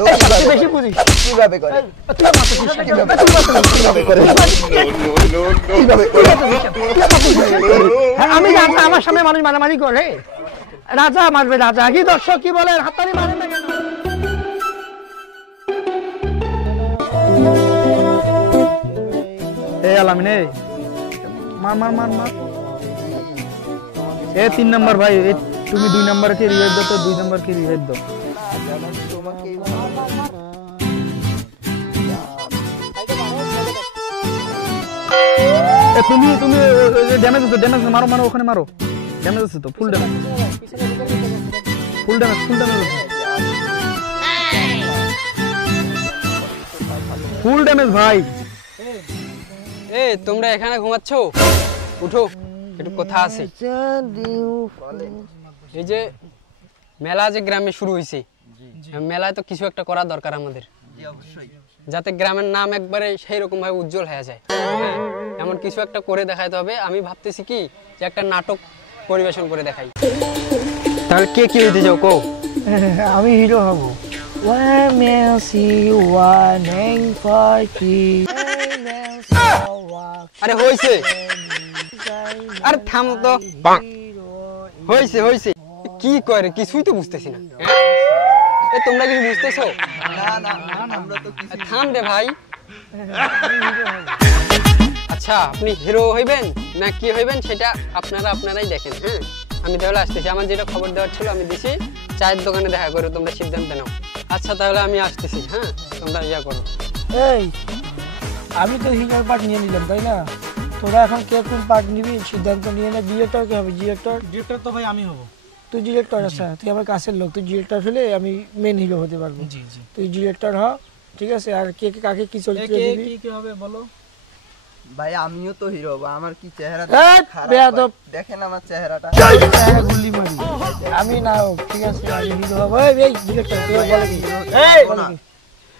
তো বেশি বুঝিস কিভাবে করে তুই মারছিস কিভাবে করে আমি রাজা আমার সামনে মানুষ মারামারি করে রাজা মারবে রাজা কি দর্শক কি বলে হাততালি মারেন না কেন এই আলামিন এই মার মার মার মার এ 3 নাম্বার ভাই তুমি 2 নাম্বার কে রিভাইভ দাও তো 2 নাম্বার কে রিভাইভ দাও তুমি তুমি ড্যামেজ আছে ড্যামেজ মারো মারো ওখানে মারো ড্যামেজ আছে তো ফুল ড্যামেজ ফুল ড্যামেজ ভাই এই তোমরা এখানে ঘুমাচ্ছো উঠো একটু কথা আছে এই যে মেলা যে গ্রামে শুরু হইছে মেলায় তো কিছু একটা করা দরকার আমাদের জি অবশ্যই যাতে গ্রামের নাম একবারে সেই রকম ভাবে উজ্জ্বল হয়ে যায় এমন কিছু একটা করে দেখাইতে হবে আমি ভাবতেছি কি যে একটা নাটক পরিবেশন করে দেখাই তাহলে কে কে হইতে যাও কও আমি হিরো হব আরে হইছে আরে থাম তো হইছে হইছে কি করে কিছুই তো বুঝতেছি না এ তোমরা কিছু বুঝতেছো না না আমরা তো কিছু থাম রে ভাই আচ্ছা আপনি হিরো হইবেন না কি হইবেন সেটা আপনারাই দেখেন হ্যাঁ আমি তাহলে আসতেছি আমার যেটা খবর দেওয়ার ছিল আমি দিছি চায়ের দোকানে দেখা করো তোমরা সিদ্ধান্ত নাও আচ্ছা তাহলে আমি আসতেছি হ্যাঁ তোমরা ইয়া করো এই আমি তো হিরোর পার্ট নিয়ে নিলাম তাই না তোরা এখন কে কোন পার্ট নিবি সিদ্ধান্ত নিয়ে না ডিরেক্টর কে হবে ডিরেক্টর তো ভাই আমি হব তুই ডিরেক্টর আচ্ছা তুই আমার কাছের লোক তুই ডিরেক্টর হলে আমি মেন হিরো হতে পারবো জি জি তুই ডিরেক্টর হ ঠিক আছে আর কে কে কাকে কি চরিত্র দিবি কি হবে বলো ভাই আমিও তো হিরো হব আমার কি চেহারা খারাপ দেখেন আমার চেহারাটা গুলি মারি আমি নায়ক ঠিক আছে আমি হিরো হব এই ডিরেক্টর তুই বল কি এই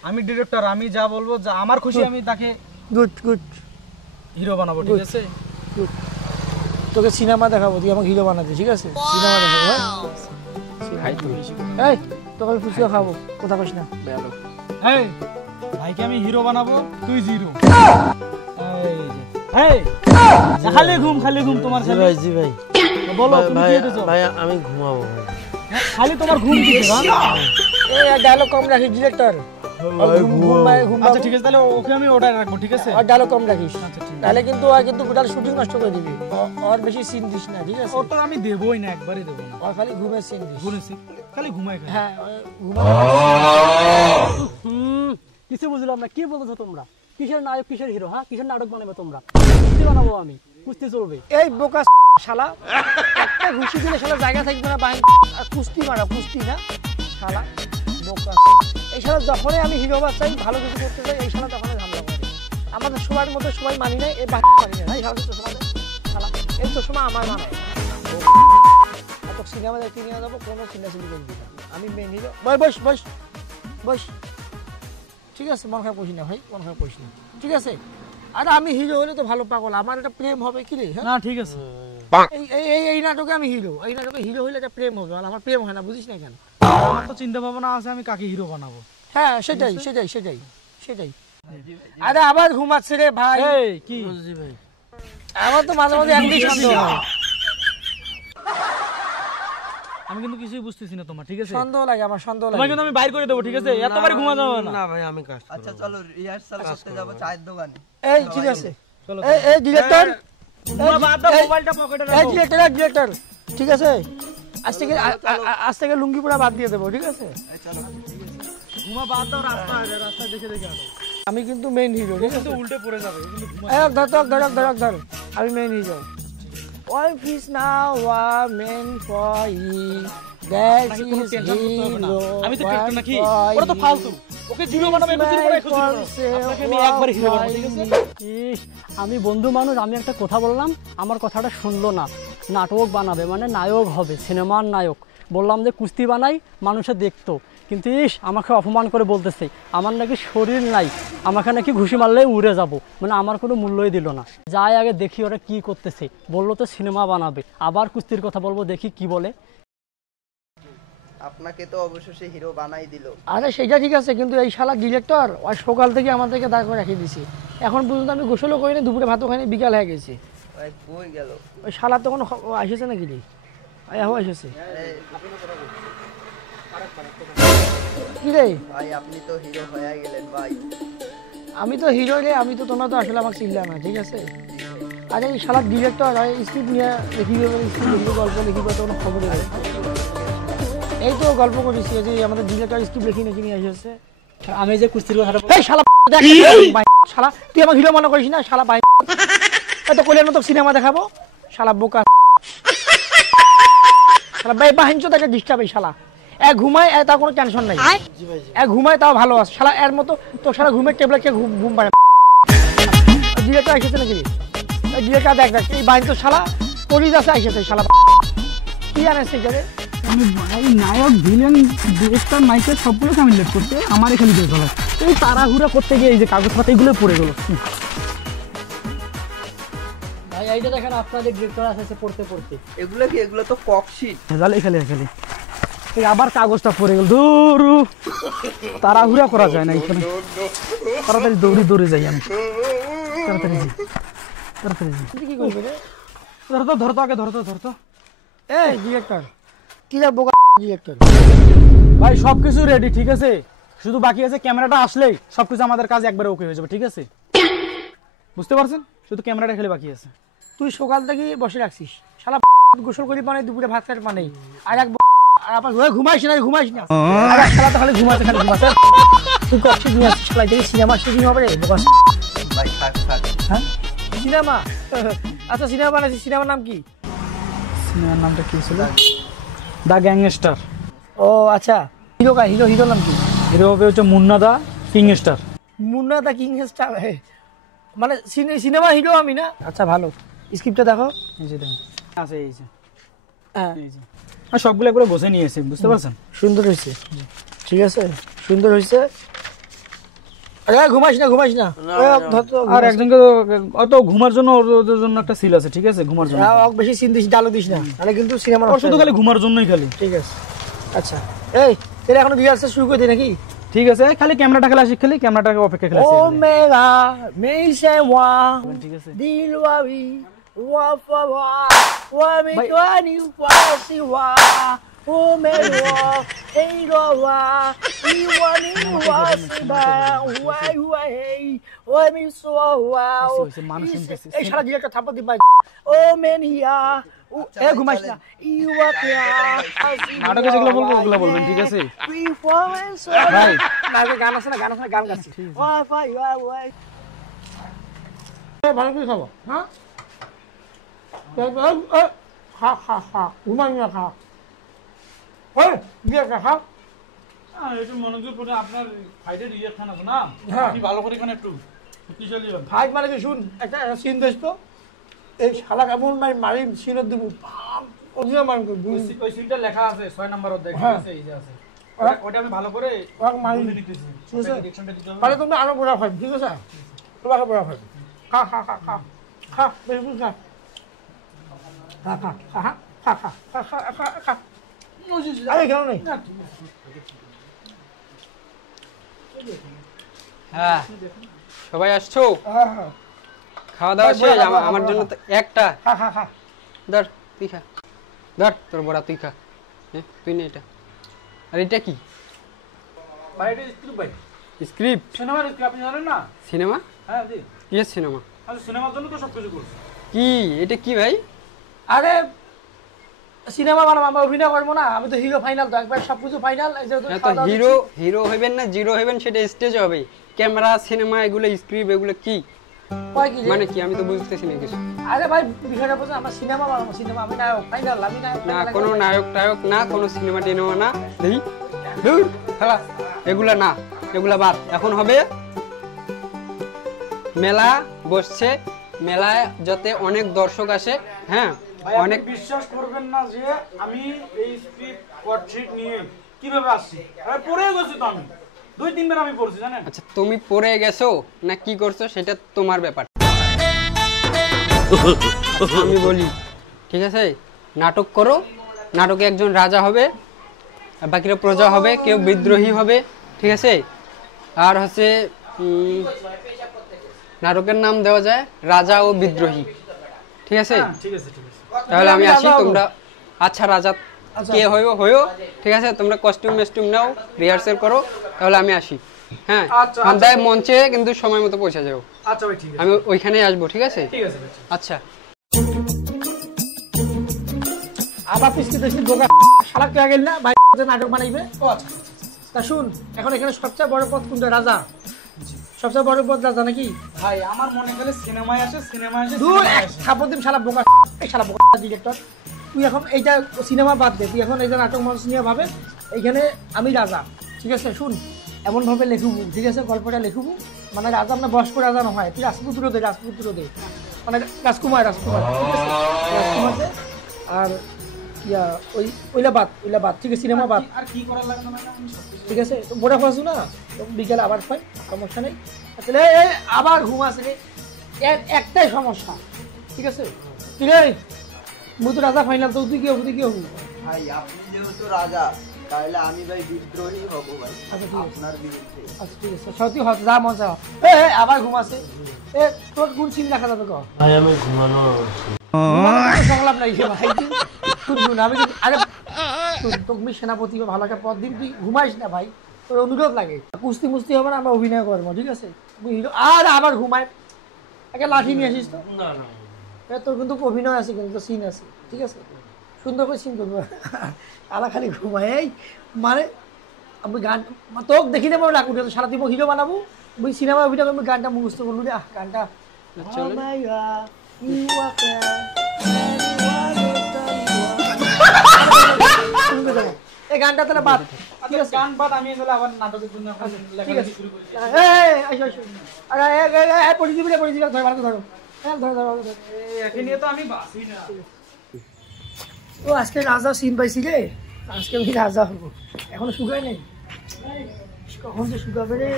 আমি ডিরেক্টর আমি যা বলবো যা আমার খুশি আমি তাকে গুড গুড হিরো বানাবো ঠিক আছে তোকে সিনেমা দেখাবো তুই আমাকে হিরো বানাতে ঠিক আছে সিনেমা দেখাবো হ্যাঁ এই তোকে ফুচকা খাবো কথা কইস না এই ভাইকে আমি হিরো বানাবো তুই জিরো এই খালি ঘুম তোমার ছেলে জি ভাই বলো তুমি কি হইতেছো ভাই আমি ঘুমাবো খালি তোমার ঘুম দিছে এই ডায়লগ কম রাখি ডিরেক্টর আচ্ছা ঠিক আছে তাহলে ওকে আমি অর্ডার রাখবো ঠিক আছে আর ডায়লগ কম রাখিস তাহলে কিন্তু আর কিন্তু গোটাল শুটিং নষ্ট করে দিবি আর বেশি সিন দিস না ঠিক আছে ওর তো আমি দেবই না একবারই দেব না আর খালি ঘুমের সিন দিস খালি ঘুমাই হ্যাঁ কিছু বুঝলাম না কি বলছো তোমরা কিসের নায়ক কিসের হিরো হ্যাঁ কিসের নাটক বানাবে তোমরা কুস্তি বানাবো আমি কুস্তি চলবে এই বোকা শালা একটা ঘুষি দিলে শালা জায়গা থাকবে না বাহিনী কুস্তি মারা কুস্তি না শালা বোকা এই শালা যখনই আমি হিরো বাচ্চাই ভালো কিছু করতে চাই এই শালা তখনই ঝামেলা করে আমাদের সবার মধ্যে সবাই মানি নাই এই বাহিনী মানি না এই শালা এই তো সময় আমার মানায় এত সিনেমা দেখতে নিয়ে যাবো কোনো চিন্তাচিন্তি করবি না আমি মেন হিরো বস বস বস ঠিক আছে মন খারাপ করিস না ভাই মন খারাপ করিস না ঠিক আছে আরে আমি হিরো হলে তো ভালো পাগল আমার একটা প্রেম হবে কি রে না ঠিক আছে এই নাটকে আমি হিরো এই নাটকে হিরো হইলে একটা প্রেম হবে আর আমার প্রেম হয় না বুঝিস না কেন আমার তো চিন্তা ভাবনা আছে আমি কাকে হিরো বানাবো হ্যাঁ সেটাই আরে আবার ঘুমাচ্ছে রে ভাই এই কি বুঝছি ভাই আমার তো মাঝে মাঝে একদিন সন্দেহ হয় আমি কিন্তু কিছুই বুঝতেছি না তোমার ঠিক আছে সন্দেহ লাগে আমার সন্দেহ লাগে তোমাকে কিন্তু আমি বাইর করে দেব ঠিক আছে এতবারই ঘুমা যাবে না না ভাই আমি কাজ আচ্ছা চলো রিহার্সাল করতে যাব চায়ের দোকানে এই ঠিক আছে চলো এই ডিরেক্টর ঘুমা বাদ দাও মোবাইলটা পকেটে রাখো এই ডিরেক্টর ঠিক আছে আজ থেকে লুঙ্গি পুরা বাদ দিয়ে দেব ঠিক আছে চলো ঘুমা বাদ দাও রাস্তা দেখে আসো আমি কিন্তু মেইন হিরো ঠিক আছে উল্টে পড়ে যাবে কিন্তু ঘুমা ধর আমি main hero All fish now are meant for you. That is hero. আমি তো পেট নাকি ওরা তো ফালতু ওকে জিরো বানাবে আপনাকে আমি একবার হিরো বানাবো ঠিক আছে আমি বন্ধু মানুষ আমি একটা কথা বললাম আমার কথাটা শুনলো না নাটক বানাবে মানে নায়ক হবে সিনেমার নায়ক বললাম যে কুস্তি বানাই মানুষে দেখতো কিন্তু আমাকে অপমান করে বলতেছে আমার নাকি শরীর নাই আমাকে নাকি ঘুষি মারলেই উড়ে যাব মানে আমার কোনো মূল্যই দিল না যাই আগে দেখি ওরা কি করতেছে বললো তো সিনেমা বানাবে আবার কুস্তির কথা বলবো দেখি কি বলে আপনাকে তো অবশেষে হিরো বানাই দিল। আরে সেটা ঠিক আছে, কিন্তু এই শালা ডিরেক্টর ওই সকাল থেকে আমাদেরকে দাঁড় করে রেখে দিছে। এখন পর্যন্ত আমি গোসলও করিনি, দুপুরে ভাতও খাইনি, বিকাল হয়ে গেছে। ভাই কই গেল? ওই শালা তখন আসেছে নাকি রে? আয়াও এসেছে কি রে? ভাই আপনি তো হিরো হয়ে গেলেন ভাই। আমি তো হিরো রে, আমি তো তোমরা তো আসলে আমাকে চিনলাম না, ঠিক আছে? আরে এই শালা ডিরেক্টর স্ক্রিপ্ট নিয়ে লিখিবে, স্ক্রিপ্ট লিখবে, গল্প লিখিবে, তো কোনো খবর নেই। এই তো গল্প করেছি যে আমাদের ডিরেক্টর স্ক্রিপ্ট লিখি নাকি নিয়ে এসেছে। আমি যে কুস্তির কথাটা এই শালা দেখ, শালা তুই আমার হিরো মনে করিস না শালা ভাই। এত কইলেন তো সিনেমা দেখাবো শালা বোকা শালা ভাই বাহিনচো তাকে ডিস্টার্ব। এই শালা এক ঘুমায় তার কোনো টেনশন নাই, এক ঘুমায় তাও ভালো আছে। শালা এর মতো তো শালা ঘুমের ট্যাবলেট খেয়ে ঘুম পারে। ডিরেক্টর এসেছে নাকি রে? ডিরেক্টর দেখ দেখ এই বাহিন তো শালা পরিজ আছে এসেছে শালা কি জানে সেইখানে। আমি ভাই নায়ক ভিলেন ডিরেক্টর মাইকেল সবগুলো আমি লেট করতে আমার এখানে দিয়ে গেল। এই তাড়াহুড়া করতে গিয়ে এই যে কাগজপত্র এগুলো পড়ে গেল। ভাই এইটা দেখেন আপনাদের ডিরেক্টর আসছে পড়তে পড়তে। এগুলো কি? এগুলো তো ককশিট। জালে খেলে খেলে এই আবার কাগজটা পড়ে গেল। দূর তাড়াহুড়া করা যায় না এখানে। তাড়াতাড়ি দৌড়ে দৌড়ে যাই আমি। তাড়াতাড়ি যাই, তাড়াতাড়ি যাই। তুই কি করবি রে? ধরতো আগে ধরতো। এই ডিরেক্টর কি রে বোকা ডিরেক্টর? ভাই সবকিছু রেডি, ঠিক আছে? শুধু বাকি আছে ক্যামেরাটা আসলেই সবকিছু আমাদের কাজ একবারে ওকে হয়ে যাবে, ঠিক আছে? বুঝতে পারছেন? শুধু ক্যামেরাটা খেলে বাকি আছে। তুই সকাল থেকে বসে রাখছিস শালা গোসল করি পানি, দুপুরে ভাত খাই পানি, আর এক আর আবার ঘুমাইস না আরে শালা তো খালি ঘুমাতে তুই কষ্ট নিয়ে আসছিস শালা দেখি সিনেমা শুটিং হবে রে বোকা। ভাই থাক থাক। হ্যাঁ সিনেমা? আচ্ছা সিনেমা বানাইছিস, সিনেমার নাম কি? সিনেমার নামটা কি ছিল? The gangster. ও আচ্ছা, হিরোর নাম কি? হিরো হবে হচ্ছে মুন্না দা কিংস্টার। মুন্না দা কিং স্টার, মানে সিনেমা হিরো আমি না? আচ্ছা ভালো, স্ক্রিপ্টটা দেখো। এই যে দেখেন আছে, এই যে হ্যাঁ এই যে আর সবগুলো একবারে বসে নিয়েছে, বুঝতে পারছেন? সুন্দর হয়েছে, ঠিক আছে সুন্দর হয়েছে। আরে ঘুমাইস না আর একজনকে অত ঘুমার জন্য ওদের জন্য একটা সিল আছে, ঠিক আছে? ঘুমার জন্য বেশি সিন দিস, ডালো দিস না, তাহলে কিন্তু সিনেমা ওর শুধু খালি ঘুমার জন্যই খালি, ঠিক আছে? আচ্ছা এই তেরে এখন রিহার্সাল শুরু করে দে নাকি? ঠিক আছে, খালি ক্যামেরাটা খেলে আসি, খালি ক্যামেরাটাকে অপেক্ষা খেলে ও আসি। মেরা মেইসে ওয়া ঠিক আছে দিলওয়ারি ওয়া ফাওয়া ওয়া মিকানি ওয়াসি ওয়া ও মেরা এই গোয়া ইওয়ানি ওয়াসিবা ওয়াই ওয়াই ওয়া মিসওয়া মানুষ শুনতেছে। এই শালা দিয়ে একটা থাপ্পড় দিবা। ও মেনিয়া এ ঘুমাইস না ইওয়া কিয়া নাটকে যেগুলো বলবো ওগুলো বলবেন, ঠিক আছে? পারফরম্যান্স ভাই নাটকে গান আছে না, গান গাচ্ছি। ওয়া ফাই ওয়াই ভালো করে খাবো, হ্যাঁ খা ঘুমাই না খা ওই দিয়ে খা। একটু মনোযোগ করে আপনার ফাইটের রিঅ্যাকশন আছে না, হ্যাঁ। আপনি ভালো করে এখানে একটু শক্তিশালী হন। ফাইট মানে কি শুন, একটা সিন দেখ তো, এই শালা কেমন মারি সিনের দেবো অধিক মান ওই সিনটা লেখা আছে 6 নাম্বার অধ্যায়, ঠিক হ্যাঁ। আছে? এই যে আছে হ্যাঁ। ওটা আমি ভালো করে মারি বুঝে নিতেছি। ঠিক আছে? রিঅ্যাকশনটা দিতে হবে। মানে তুমি আরো বড় খাই, ঠিক আছে? তোমাকে বড় খাই, খা খা খা খা খা বেশি খা খা খা খা খা খা খা খা খা খা আরে কেন নেই? হ্যাঁ সবাই আসছো? হ্যাঁ হ্যাঁ খাওয়া দাওয়া শেষ? আমার জন্য তো একটা। খা খা খা ধর তুই খা, ধর তোর বড়া তুই খা, তুই নে এটা। আর এটা কি? ভাই এটা স্ক্রিপ্ট ভাই, স্ক্রিপ্ট? সিনেমার স্ক্রিপ্ট আপনি জানেন না? সিনেমা? হ্যাঁ জি, কি সিনেমা? আচ্ছা সিনেমার জন্য তো সবকিছু করছি। কি এটা কি ভাই? আরে সিনেমা বানাবো, আমরা অভিনয় করবো না, আমি তো হিরো ফাইনাল, তো একবার সবকিছু ফাইনাল। হিরো হইবেন না জিরো হইবেন সেটা স্টেজ হবে। ক্যামেরা সিনেমা এগুলো স্ক্রিপ্ট এগুলো কি মানে কি? আমি তো বুঝতেছি না কিছু। আরে ভাই বিষয়টা বুঝো, আমরা সিনেমা বানাবো, সিনেমা আমি নায়ক ফাইনাল, আমি নায়ক না কোনো নায়ক টায়ক না, কোনো সিনেমা টিনেমা না, দেখি দূর খেলা এগুলা না, এগুলা বাদ। এখন হবে মেলা বসছে, মেলায় যাতে অনেক দর্শক আসে। হ্যাঁ অনেক বিশ্বাস করবেন না যে আমি এই স্ক্রিপ্ট কোয়ার্ডশিট নিয়ে কিভাবে আসছি, আরে পড়ে গেছি তো আমি 2-3 বার আমি পড়ছি জানেন। আচ্ছা তুমি পড়ে গেছো না কি করছো সেটা তোমার ব্যাপার। আচ্ছা, আমি বলি ঠিক আছে, নাটক করো, নাটকে একজন রাজা হবে, আর বাকিরা প্রজা হবে, কেউ বিদ্রোহী হবে, ঠিক আছে। আর হচ্ছে নাটকের নাম দেওয়া যায় রাজা ও বিদ্রোহী, ঠিক আছে। ঠিক আছে ঠিক আছে তাহলে আমি আসি, রাজা হবো। তোমরা আচ্ছা রাজা কে হইও, ঠিক আছে। তোমরা কস্টিউম নাও, রিহার্সেল করো, তাহলে আমি আসি। হ্যাঁ, আচ্ছা, সন্ধ্যায় মঞ্চে কিন্তু সময় মতো পৌঁছে যাবো। আচ্ছা ভাই ঠিক আছে আমি ওইখানে আসবো, ঠিক আছে। ঠিক আছে ভাই। আচ্ছা আবার পিছকে দেখি বোকা শালা কে গেল না ভাই যে নাটক বানাইবে। ও আচ্ছা তা শুন, এখন এখানে সবচেয়ে বড় পদ কোনটা? রাজা। সবচেয়ে বড় পদ রাজা নাকি? ভাই আমার মনে করে সিনেমায় আসে দূর এক থাপড় দিন শালা বোকা, এই শালা বোকা ডিরেক্টর। তুই এখন এইটা সিনেমা বাদ দে, তুই এখন এই যে নাটক মঞ্চ নিয়ে ভাবে এইখানে আমি রাজা, ঠিক আছে। শুন, এমন ভাবে লেখবো, ঠিক আছে, গল্পটা লেখবো, মানে রাজা মানে বয়স্ক রাজা নহয়, তুই রাজপুত্র দে, মানে রাজকুমার, ঠিক আছে, রাজকুমার দে। আর ইয়া ওইলা বাদ, ঠিক আছে, সিনেমা বাদ, আর কি করার লাগে না ভাই, আমি সব কিছু ঠিক আছে। তো বড় ফাঁসু না, তো বিকেলে আবার পাই, সমস্যা নেই। তাহলে আবার ঘুম আসে রে, একটাই সমস্যা, ঠিক আছে। ঠিক আছে, মুই তো রাজা ফাইনাল, তো তুই কি হবি? ভাই আপনি যেহেতু রাজা, তাহলে আমি ভাই বিদ্রোহী হব ভাই আচ্ছা ঠিক আছে, আপনার বিরুদ্ধে। আচ্ছা ঠিক আছে, সত্যি হতে যা মন চাও। আবার ঘুম আসে, তোর কোন সিন দেখা যাবে কো? ভাই আমি ঘুমানো সংলাপ নাই ভাই, শুন আমি আরে তুমি সেনাপতি বা ভালো একটা পদ দিন, তুই ঘুমাইস না ভাই, তোর অনুরোধ লাগে। কুস্তি মুস্তি হবে না, আমরা অভিনয় করবো, ঠিক আছে। তুই হিরো আর আবার ঘুমায়, একটা লাঠি নিয়ে আসিস তো। না না তোর কিন্তু অভিনয় আছে, কিন্তু সিন আছে, ঠিক আছে, সুন্দর করে সিন করবো। আলা খালি ঘুমায়, এই মানে আমি গান তোকে দেখি নেবো না, সারা দিব হিরো বানাবো, ওই সিনেমা অভিনয় করবো, গানটা মুখস্থ করলু রে, গানটা চলো। এই গানটা তাহলে বাদ, ঠিক আছে। গান বাদ আমি এগুলো আবার নাটকের জন্য এখন ঠিক লেখালেখি আছে, শুরু করেছি। পরিচিতি ধরো, ভালো ধরো, ধরো। একে নিয়ে তো আমি বাসি না। ও আজকে রাজা সিন পাইছি রে, আজকে আমি রাজা হবো, এখনো শুকায় নেই, কখন যে শুকাবে রে,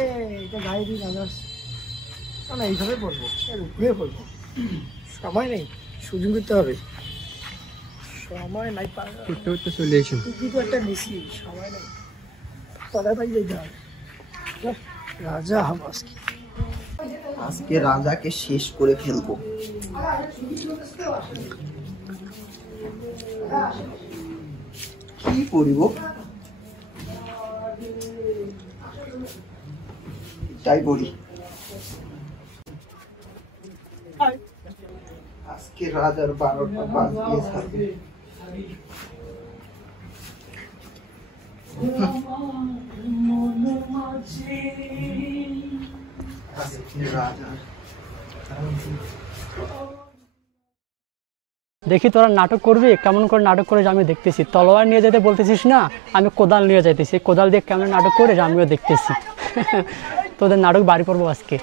এটা গায়ে দিয়ে রাজা না, এইভাবে পড়বো, এর উপরে পড়বো, সময় নেই, সুযোগ দিতে হবে, সময় নাই, চলে এসো। তুই তো একটা নিছি, সময় নেই, তাড়াতাড়ি যেতে হবে, রাজা হবো আজকে। আজকে রাজাকে শেষ করে ফেলবো। কি করিব, তাই করি। আজকে রাজার 12টা বাজিয়ে ছাড়বে। আজকে রাজার দেখি তোরা নাটক করবি, কেমন করে নাটক করে আমি দেখতেছি। তলোয়ার নিয়ে যেতে বলতেছিস না, আমি কোদাল নিয়ে যাইতেছি, কোদাল দিয়ে কেমন নাটক করে আমিও দেখতেছি। তোদের নাটক বাড়ি পড়বো আজকে।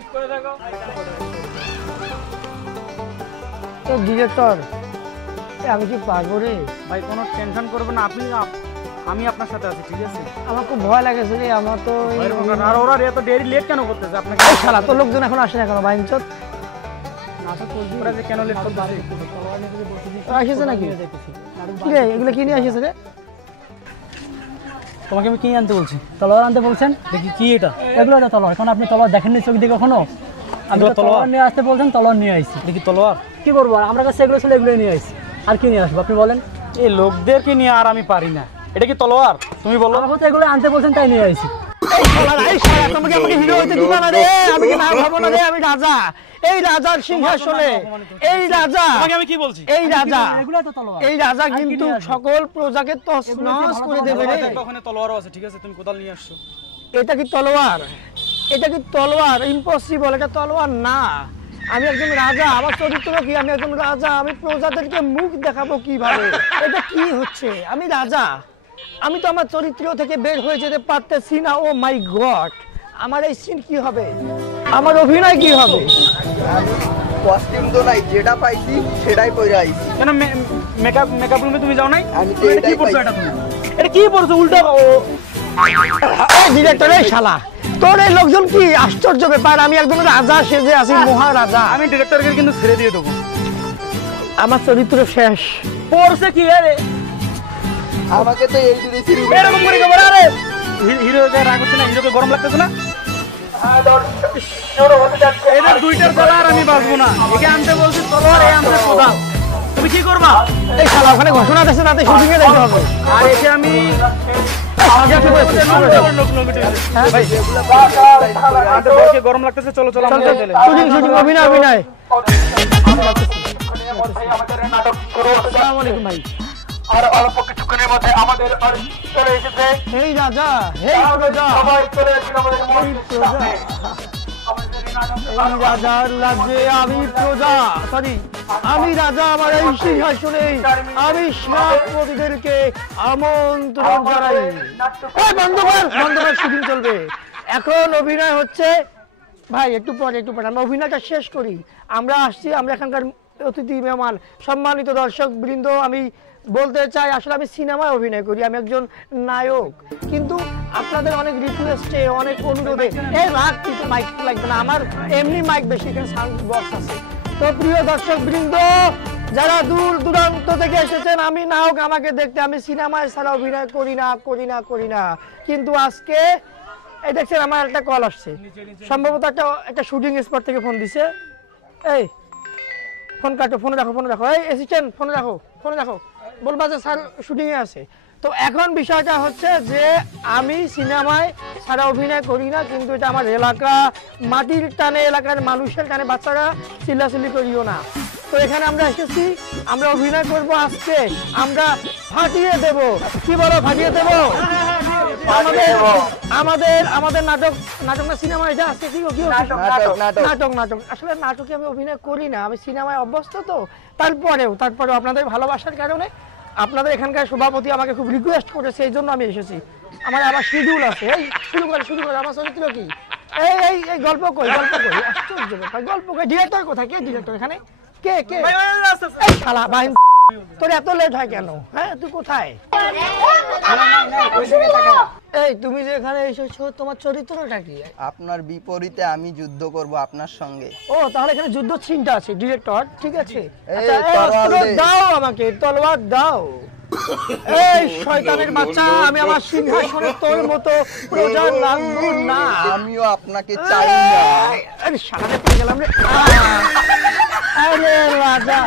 তো ডিরেক্টর, আমি কি পারবো রে? ভাই কোনো টেনশন করবেন না, আমি আপনার সাথে আছি, ঠিক আছে। আমার খুব ভয় লাগেছে রে, আমার তো আর ওরা এত দেরি লেট কেন করতেছে আপনাকে? এই শালা তোর লোকজন এখন আসে না কেন ভাই? নাটক করবি, ওরা যে কেন লেট করতেছে? তলোয়ার নিয়ে যেতে বলতেছিস, ওরা এসেছে নাকি? নিয়ে যাইতেছি। নাটক কি রে, এগুলো কি নিয়ে আসিস রে? তোমাকে আমি কি আনতে বলছি? তলোয়ার আনতে বলছেন? দেখি কি এটা? এগুলো তো তলোয়ার, কারণ আপনি তলোয়ার দেখেননি চোখ দিয়ে কখনো। আমি তো তলোয়ার নিয়ে আসতে বলছেন, তলোয়ার নিয়ে আইছি। দেখি তলোয়ার কি করবো, আর আমরা কাছে এগুলো ছিল, এগুলো নিয়ে আইছি। আর কি নিয়ে আসবো আপনি বলেন? এই লোকদেরকে নিয়ে আর আমি পারি না। এটা কি তলোয়ার? তুমি বলো। আমার তো এগুলো আনতে বলছেন, তাই নিয়ে আইছি। এই শালা, তোমাকে আমাকে হিরো হইতে দিবা না রে, আমি কি না ভাবো না রে, আমি রাজা, এই রাজার সিংহাসনে, এই রাজা, তোমাকে আমি কি বলছি? এই রাজা, এগুলো তো তলোয়ার। এই রাজা আর কি কিন্তু নিয়ে আসবো? সকল প্রজাকে তছনছ করে দেবে রে। ওখানে তলোয়ারও আছে, ঠিক আছে, তুমি কোদাল নিয়ে আসছো। এটা কি তলোয়ার? এটা কি তলোয়ার? ইম্পসিবল, এটা তলোয়ার না। আমি একজন রাজা, আমার চরিত্র কি? আমি একজন রাজা, আমি প্রজাদেরকে মুখ দেখাবো কিভাবে? এটা কি হচ্ছে? আমি রাজা, আমি তো আমার চরিত্র থেকে বের হয়ে যেতে পারতেছি না। ও মাই গড, আমার এই সিন কি হবে? আমার অভিনয় কি হবে? কস্টিউম তো নাই, যেটা পাইছি সেটাই পরে আইছি। কেন মেকআপ রুমে তুমি যাও নাই? আমি তো এটা কি এটাই পড়ছো? পাইছি। এটা তুমি এটা কি পড়ছো উল্টা? এই ডিরেক্টর, এই শালা, তোর এই লোকজন কি আশ্চর্য ব্যাপার! আমি একজন রাজা সেজে আছি, মহারাজা। আমি ডিরেক্টরকে কিন্তু ছেড়ে দিয়ে দেবো। আমার চরিত্র শেষ। পড়ছে কি রে? আমাকে তো এই যদি এরকম করে খবর আরে হিরো যে রাগ হচ্ছে না, হিরোকে গরম লাগতেছে না? এদের দুইটার গলা আর আমি বাঁচবো না। একে আনতে বলছি তলোয়ার, এই আনতে প্রধান। তুমি কি করবা? এই শালা ওখানে ঘোষণা দিয়েছে তাতে শুটিং এ দেখতে হবে। আর একে আমি গরম লাগতেছে, চলো চলো আমরা চলে শুটিং শুটিং অভিনয় অভিনয়। আসসালামু আলাইকুম ভাই। আর অল্প কিছুক্ষণের মধ্যে আমাদের চলে এসেছে এই রাজা, এই প্রজা, সবাই চলে এসেছে আমাদের এই প্রজা, এই রাজার রাজ্যে আমি প্রজা, সরি আমি রাজা, আমার এই সিংহাসনে আমি সেনাপতিদেরকে আমন্ত্রণ জানাই। এই বন্ধ কর, বন্ধ কর, শুটিং চলবে এখন, অভিনয় হচ্ছে। ভাই একটু পরে আমরা অভিনয়টা শেষ করি। আমরা আসছি, আমরা এখানকার অতিথি মেহমান, সম্মানিত দর্শক বৃন্দ, আমি বলতে চাই আসলে আমি সিনেমায় অভিনয় করি, আমি একজন নায়ক। কিন্তু আপনাদের অনেক রিকোয়েস্টে, অনেক অনুরোধে, এই রাগ কিছু মাইক লাগবে না, আমার এমনি মাইক বেশি, এখানে সাউন্ড বক্স আছে। তো প্রিয় দর্শক বৃন্দ, যারা দূর দূরান্ত থেকে এসেছেন, আমি নায়ক, আমাকে দেখতে, আমি সিনেমায় ছাড়া অভিনয় করি না। কিন্তু আজকে এই দেখছেন আমার একটা কল আসছে, সম্ভবত একটা শুটিং স্পট থেকে ফোন দিছে। এই ফোন কাটো, ফোনে রাখো, এই অ্যাসিস্ট্যান্ট ফোনে রাখো, বলবা যে স্যার শুটিংয়ে আছে। তো এখন বিষয়টা হচ্ছে যে আমি সিনেমায় ছাড়া অভিনয় করি না, কিন্তু এটা আমার এলাকা, মাটির টানে, এলাকার মানুষের টানে, বাচ্চারা চিল্লাচিল্লি করিও না। তো এখানে আমরা এসেছি, আমরা অভিনয় করব আজকে, আমরা ফাটিয়ে দেব। কি বলো, ফাটিয়ে দেব? আমাদের নাটক না সিনেমা, এটা আজকে কি নাটক। আসলে নাটকে আমি অভিনয় করি না, আমি সিনেমায় অভ্যস্ত। তো তারপরেও আপনাদের ভালোবাসার কারণে, আপনাদের এখানকার সভাপতি আমাকে খুব রিকোয়েস্ট করেছে, এই জন্য আমি এসেছি। আমার আবার শিডিউল আছে। এই শুরু করে আমার চরিত্র কি? এই গল্প কই, আশ্চর্য ব্যাপার, গল্প কই। ডিরেক্টর কোথায়? কে ডিরেক্টর এখানে? কে এই শালা ভাই, তোর এত লেট হয় কেন? হ্যাঁ, তুই কোথায়? এই তুমি যে এখানে এসেছো, তোমার চরিত্রটা কি? আপনার বিপরীতে আমি যুদ্ধ করব আপনার সঙ্গে। ও, তাহলে এখানে যুদ্ধ সিনটা আছে, ডিরেক্টর, ঠিক আছে। এই, আচ্ছা, এই তলোয়ার অস্ত্র দে। দাও আমাকে, তলোয়ার দাও। এই শয়তানের বাচ্চা, আমি আমার সিংহাসনে তোর মতো প্রজা লাগবো না। আমিও আপনাকে চাই না। আরে শালারে পেয়ে গেলাম রে। আরে রাজা,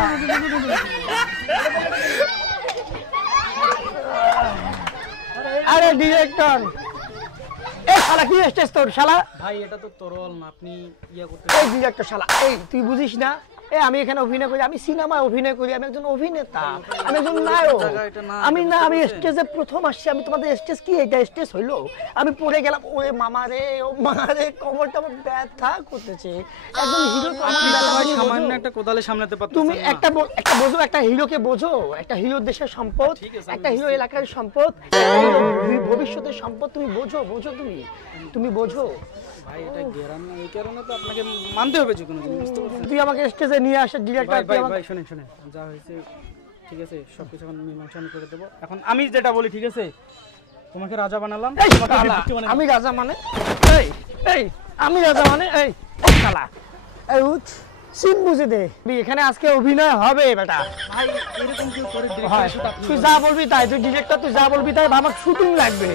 আরে ডিরেক্টর, এই শালা কি স্টেজ তোর? শালা ভাই এটা তো তরল না, আপনি ইয়া করতে এই ডিরেক্টর শালা, এই তুই বুঝিস না? আমি এখানে অভিনয় করি, আমি সিনেমায় অভিনয় করি, আমি একজন অভিনেতা, আমি একজন নায়ক। আমি স্টেজে প্রথম আসছি। আমি তোমাদের স্টেজ কি এটা স্টেজ হইলো? আমি পড়ে গেলাম, ওরে মামারে, ও মারে, কোমরটা আমার ব্যথা করতেছে। একজন হিরো সামান্য একটা কোদালে সামলাতে পারতেছেন তুমি না। একটা বোঝো, একটা হিরোকে বোঝো, একটা হিরো দেশের সম্পদ, একটা হিরো এলাকার সম্পদ, ভবিষ্যতের সম্পদ। তুমি বোঝো, তুমি বোঝো। ভাই এটা গ্যারাম না, এই কারণে তো আপনাকে মানতে হবে যে কোনো জিনিস, বুঝতে পারছেন? তুই আমাকে স্টেজে নিয়ে আসে ডিরেক্টর। ভাই শুনেন, যা হয়েছে ঠিক আছে, সবকিছু এখন মীমাংসা আমি করে দেবো। এখন আমি যেটা বলি, ঠিক আছে, তোমাকে রাজা বানালাম, তোমাকে বিপত্তি বানালাম। আমি রাজা মানে আমি রাজা মানে এই শালা, এই উঠ, সিন বুঝে দে। এখানে আজকে অভিনয় হবে বেটা। ভাই এরকম কেউ করে হয়, তুই যা বলবি তাই, তুই ডিরেক্টর, তুই যা বলবি তাই। আমার শুটিং লাগবে,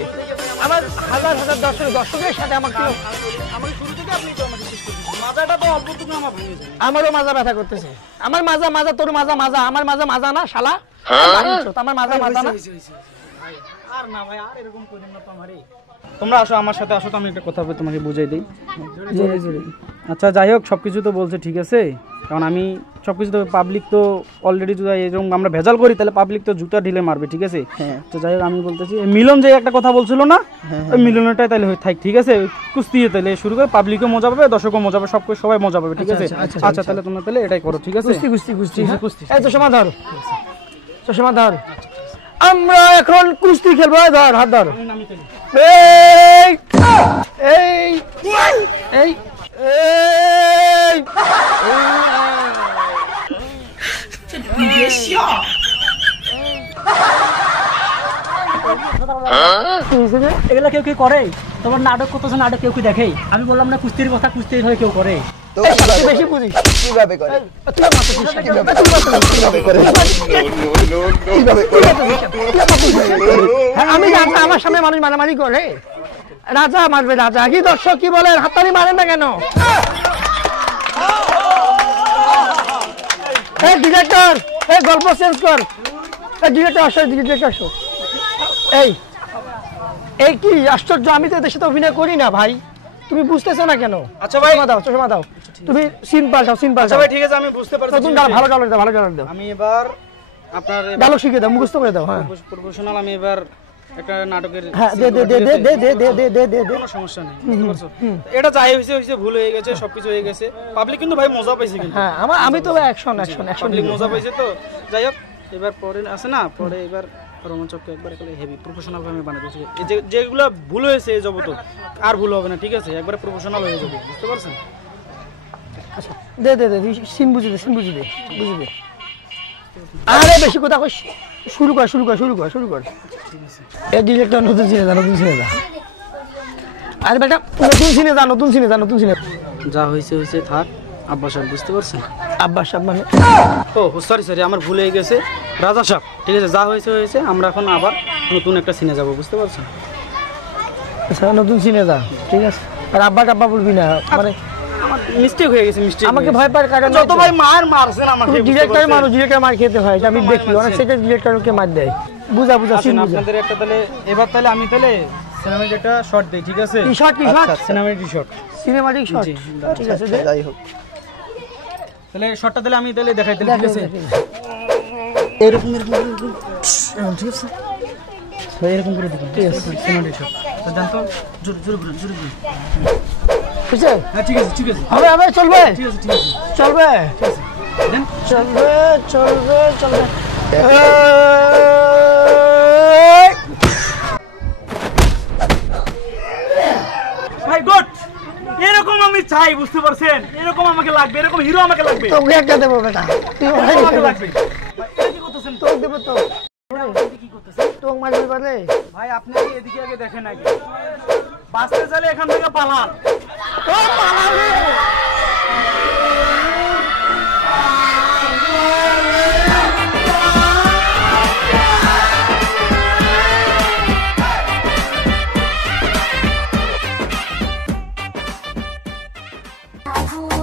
আমার হাজার দর্শকের সাথে আমাকে শুরু থেকে আপনি তো আমাকে শেষ করে দিয়েছেন। মাথাটা তো অল্প তুমি আমার ভেঙে যায়। আমারও মাজা ব্যথা করতেছে। আমার মাজা, তোর মাজা, আমার মাজা না শালা। আমার মাজা না। আর না ভাই, আর এরকম করেন না তো আমারে। তোমরা আসো আমার সাথে, আসো তো, আমি একটা কথা তোমাকে বুঝাই দিই। আচ্ছা যাই হোক, সবকিছু তো বলছে ঠিক আছে, কারণ আমি সবকিছু তো পাবলিক তো অলরেডি যদি এরকম আমরা ভেজাল করি তাহলে পাবলিক তো জুতা ঢিলে মারবে, ঠিক আছে। তো যাই হোক, আমি বলতেছি মিলন যে একটা কথা বলছিল না, ওই মিলনটাই তাহলে থাক, ঠিক আছে। কুস্তি তাহলে শুরু করে, পাবলিকও মজা পাবে, দর্শকও মজা পাবে, সবাই মজা পাবে, ঠিক আছে। আচ্ছা তাহলে তোমরা তাহলে এটাই করো, ঠিক আছে। কুস্তি। এই তো সমাধান ধর। আমরা এখন কুস্তি খেলবো। ধর, হাত ধর। এই এগুলা কেউ করে? তোমার নাটক করতেছে, নাটক কেউ দেখে? আমি বললাম না কুস্তির কথা, কুস্তির হয়ে কেউ করে? তো এই শালা, তুই বেশি বুঝিস। কিভাবে করে তুই মারতেছিস কেন? কিভাবে তুই করে কিভাবে করে হ্যাঁ, আমি রাজা, আমার সামনে মানুষ মারামারি করে। রাজা মারবে রাজা, কি দর্শক কি বলেন, হাততালি মারেন না কেন? এই ডিরেক্টর, এই গল্প চেঞ্জ কর। এই ডিরেক্টর আসো, ডিরেক্টর আসো। এই কি আশ্চর্য, আমি তো এদের সাথে অভিনয় করি না ভাই, তুমি বুঝতেছো না কেন? আচ্ছা ভাই। চশমা দাও, তুমি সিন পাল্টাও, সিন আচ্ছা পাল্টাও। ভাই ঠিক আছে, আমি বুঝতে পারছি। নতুন গান, ভালো ডায়লগ দাও, ভালো ডায়লগ দাও। আমি এবার আপনার ডায়লগ শিখে দাও, মুখস্থ করে দাও। হ্যাঁ প্রফেশনাল, আমি এবার একটা নাটকের হ্যাঁ, দে দে দে দে দে দে দে দে দে দে দে। কোনো সমস্যা নেই, বুঝতে পারছো? এটা যাই হয়েছে হয়েছে, ভুল হয়ে গেছে, সবকিছু হয়ে গেছে। পাবলিক কিন্তু ভাই মজা পাইছে, কিন্তু হ্যাঁ, আমি তো অ্যাকশন অ্যাকশন অ্যাকশন পাবলিক মজা পাইছে। তো যাই হোক, এবার পরে আছে না, পরে এবার রোমাঞ্চককে একবার হেভি প্রফেশনাল ভাবে বানাতে হচ্ছে। এই যেগুলো ভুল হয়েছে এই জগতে আর ভুল হবে না, ঠিক আছে? একবার প্রফেশনাল হয়ে যাবে, বুঝতে পারছেন? দে দে দে, সিন বুঝি দে, সিন বুঝি দে, বুঝি দে। আরে বেশি কথা কইস, শুরু কর শুরু কর শুরু কর শুরু কর। এই ডিরেক্টর নতুন সিনে যা, নতুন সিনে যা। আরে বেটা, নতুন সিনে যা, নতুন সিনে যা, নতুন সিনে। যা হয়েছে হয়েছে, থাক। আব্বাস সাহেব, বুঝতে পারছেন? আব্বাস সাহেব মানে ও সরি সরি, আমার ভুল হয়ে গেছে। রাজা সাহেব, ঠিক আছে, যা হয়েছে হয়েছে। আমরা এখন আবার নতুন একটা সিনে যাব, বুঝতে পারছেন? আচ্ছা, নতুন সিনে যা, ঠিক আছে। আর আব্বা টাব্বা বলবি না, মানে আমার মিস্টেক হয়ে গেছে, মিস্টেক। আমাকে ভয় পাওয়ার কারণ যত ভাই মারছেন আমাকে, ডিরেক্টর মানুষ, ডিরেক্টর মার খেতে হয়, এটা আমি দেখি। অনেক সেকেন্ড ডিরেক্টরকে মার দেয়। বুঝা বুঝা সিন বুঝা। আপনাদের একটা তাহলে এবার তাহলে আমি তাহলে সিনেমাটিক একটা শট দেই, ঠিক আছে? কি শট, কি shot? Cinematic shot, cinematic shot, জি, ঠিক আছে। দে যাই হোক তাহলে শটটা তাহলে আমি তাহলে দেখাই দিলাম, ঠিক আছে? এরকম এরকম ঠিক আছে ভাই, এরকম করে দেখুন, ঠিক আছে? সিনেমাটিক শট তো জানতো, জোরে জোরে ঘুরুন, জোরে ঘুরুন। বুঝছে? হ্যাঁ ঠিক আছে, ঠিক আছে, হবে হবে, চলবে ঠিক আছে, ঠিক আছে, চলবে ঠিক আছে। দেন চলবে চলবে চলবে। ভাই গুড, এরকম আমি চাই, বুঝতে পারছেন? এরকম আমাকে লাগবে, এরকম হিরো আমাকে লাগবে, তোকে একটা দেবো বেটা, তুই এরকম আমাকে লাগবে। ভাই এটা কি করতেছেন? তোকে দেবো তো, কি করতেছেন তোকে মারবি পারে। ভাই? আপনি কি এদিকে আগে দেখেন আগে, বাঁচতে চাইলে এখান থেকে পালান। I